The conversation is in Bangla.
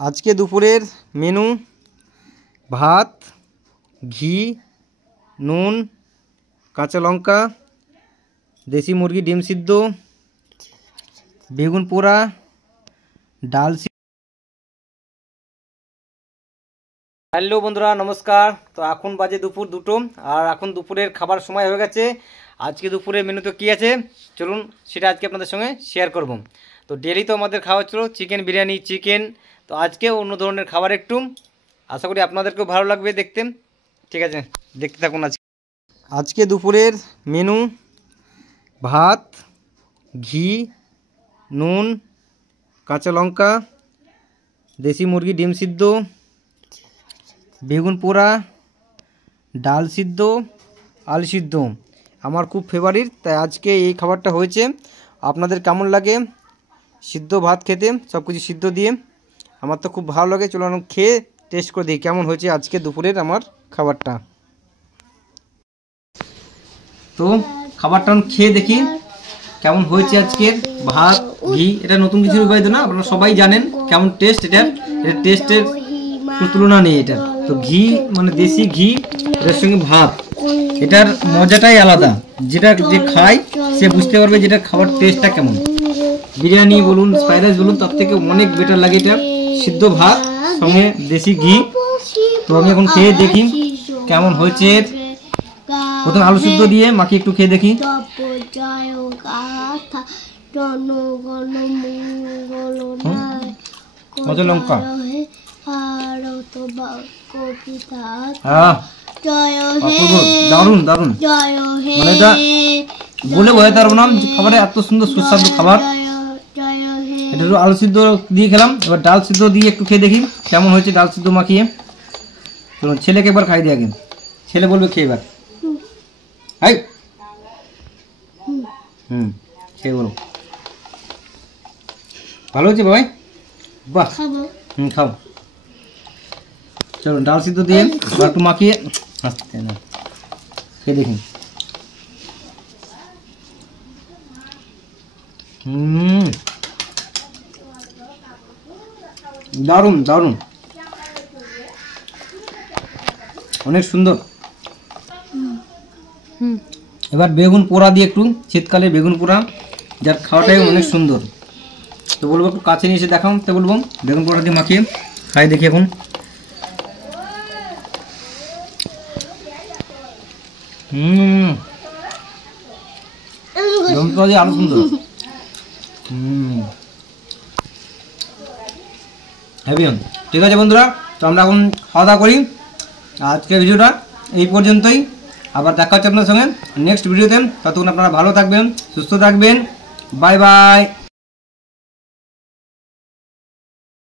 आज के दुपुरेर मेनू भात घी नून काँचा लंका देशी मुरगी डिम सिद्ध बेगुन पोड़ा डाल। हेलो बंधुरा नमस्कार। तो एखन बाजे दुपुर दुटो और एखन दुपुरेर खाबार समय हो गेछे। आज के दुपुरेर मेनू तो कि आछे चलुन सेटा आज के आपनादेर संगे शेयर करब। तो डेली तो आमादेर खाওয়া हच्छिलो चिकेन बिरियानी चिकेन, तो आज के अन्य धरनेर खाबार एकटू आशा करी आपनादेरकेও भालो लागबे देखते। ठीक आछे देखते थाकुन। आज के दुपुरेर मेनू भात घी नून काँचा लंका देशी मुरगी डिम सिद्ध बेगुन पोड़ा डाल सिद्ध आलू सिद्ध आमार खूब फेभारिट। ताई आज के ये खाबारटा होयेछे। आपनादेर केमन लागे सिद्ध भात खेते सबकिछु सिद्ध दिए? आमार तो खूब भालो लागे। चलो खेये टेस्ट करे देखी केमन होयेछे आज के दुपुरेर आमार खाबारटा। तो खाबारटा खेये देखी केमन होयेछे आजकेर भात घी। एटा नतुन किछु उपाय ना, आपनारा सबाई जानेन केमन टेस्ट। एटार टेस्टेर तुलना नेই। এটা তো ঘি মানে দেশি ঘি এর সঙ্গে ভাত, এটার মজাটাই আলাদা। যেটা যে খায় সে বুঝতে পারবে যেটা খাবার টেস্টটা কেমন। বিরিয়ানি বলুন ফ্রাইড রাইস বলুন তার থেকে অনেক বেটার লাগে এটা সিদ্ধ ভাত সঙ্গে দেশি ঘি। তো আমি এখন খেয়ে দেখি কেমন হয়েছে। প্রথমে আলু সিদ্ধ দিয়ে মাখিয়ে একটু খেয়ে দেখি। কাঁচা লঙ্কা দারুন দারুন, মানে এটা বলে বোঝাতে পারবো না খাবারে এত সুন্দর সুস্বাদু খাবার। এটা একটু আলু সিদ্ধ দিয়ে খেলাম, এবার ডাল সিদ্ধ দিয়ে একটু খেয়ে দেখি কেমন হয়েছে ডাল সিদ্ধ মাখিয়ে। চলুন ছেলেকে একবার খাই দিই আগে, ছেলে বলবে খেয়ে এবার। হাই খেয়ে বলো ভালো হয়েছে ভাই? বাহ খাও। चलो डाल सिद्ध दिए একটু মাখিয়ে আস্তে না খেয়ে দেখি। দারুন দারুন অনেক সুন্দর। এবার বেগুন পোড়া দিয়ে একটু শীতকালে বেগুন পোড়া যার খাওয়াটাই অনেক সুন্দর। তো বলবো একটু কাছে নিয়ে এসে দেখাও, তো বলবো বেগুন পোড়া দিয়ে মাখিয়ে খাই দেখি এখন। আরো সুন্দর ঠিক আছে বন্ধুরা, তো আমরা এখন খাওয়া দাওয়া করি। আজকের ভিডিওটা এই পর্যন্তই, আবার দেখা হচ্ছে আপনার সঙ্গে নেক্সট ভিডিওতে। ততক্ষণ আপনারা ভালো থাকবেন সুস্থ থাকবেন। Bye bye.